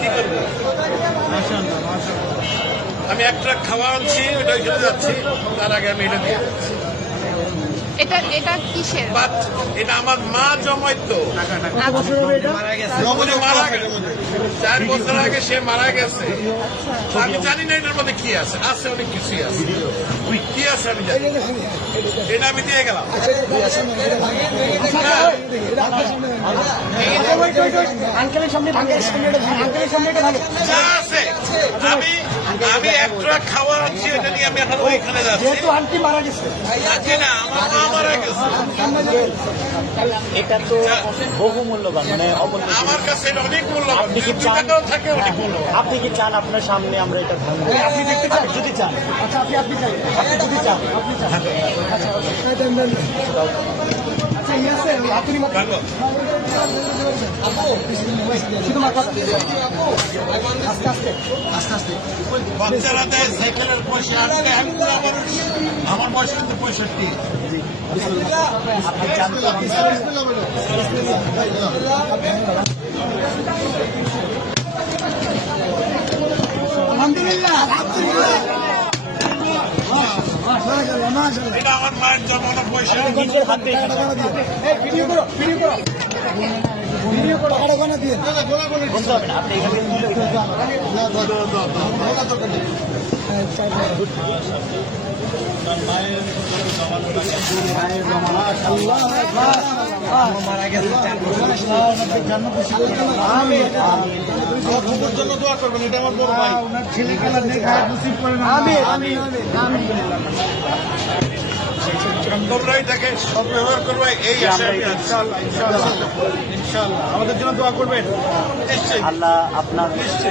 কি করব? আমি এক ট্রাক খাওয়া আনছি ওটা ওইখানে যাচ্ছি তার আগে আমি এটা দিয়ে এটা এটা কিসের? বাট এটা আমার মা জমাইতো। উনি মারা গেছে। চার বছর আগে সে মারা গেছে। আমি জানি না এটার মধ্যে কি আছে আছে অনেক কিছুই আছে। কি আছে আমি জানি। এটা আমি দিয়ে গেলাম। আঙ্কেলের সামনে আঙ্কেলের সামনে এটা ভালো যা আছে। আমি আমি এক খাওয়া আনছি এটা নিয়ে আমি এখন ওইখানে যাচ্ছি। যেহেতু আন্টি মারা গেছে। যাচ্ছি না আমার মা মারা গেছে। এটা তো বহু মূল্যবান মানে অমূল্য আমার কাছে এটা অনেক মূল্যবান। আপনি কি চান থাকে অনেক মূল্যবান। আপনি কি চান আপনার সামনে আমরা এটা ভাঙবো? আপনি দেখতে চান। যদি চান। আচ্ছা আপনি আপনি চাই আপনি যদি চান। আপনি চান। আচ্ছা আচ্ছা। বাচ্চারা দেয় সাইকেলের পয়সা আটকে আমি আমার বয়স কিন্তু পঁয়ষট্টি এটা আমার মায়ের জন্মানো পয়সা নিজের হাতে ভিডিও করো ভিডিও করো ভিডিও ওখানে দিয়ে বলতে হবে না আপনি এখান থেকে তুলে এখানে আমিন আমিন আমিন তোমরা এটাকে সব ব্যবহার করবে এই আছি। আমাদের জন্য দোয়া করবেন নিশ্চয়ই আল্লাহ আপনার এটা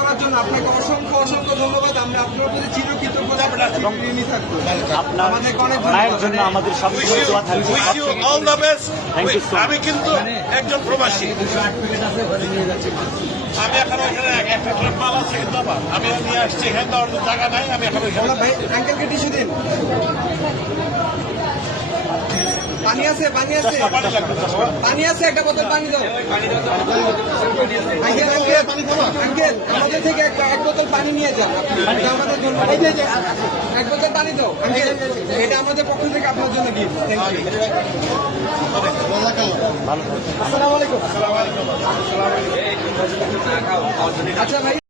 আপনাকে অসংখ্য অসংখ্য ধন্যবাদ। আমরা আপনার প্রতি much. আমি কিন্তু একজন প্রবাসী। আমি এখন ওইখানে একটা মাল আছে কিন্তু আমার আমি নিয়ে আসছি এখানে জায়গা নাই আমি এখন আঙ্কেলকে টিস্যু দিন। পানি আছে পানি আছে। পানি আছে একটা বোতল পানি দাও। এক বোতল পানি নিয়ে এটা আমাদের পক্ষ থেকে আপনার জন্য গিফট আচ্ছা ভাই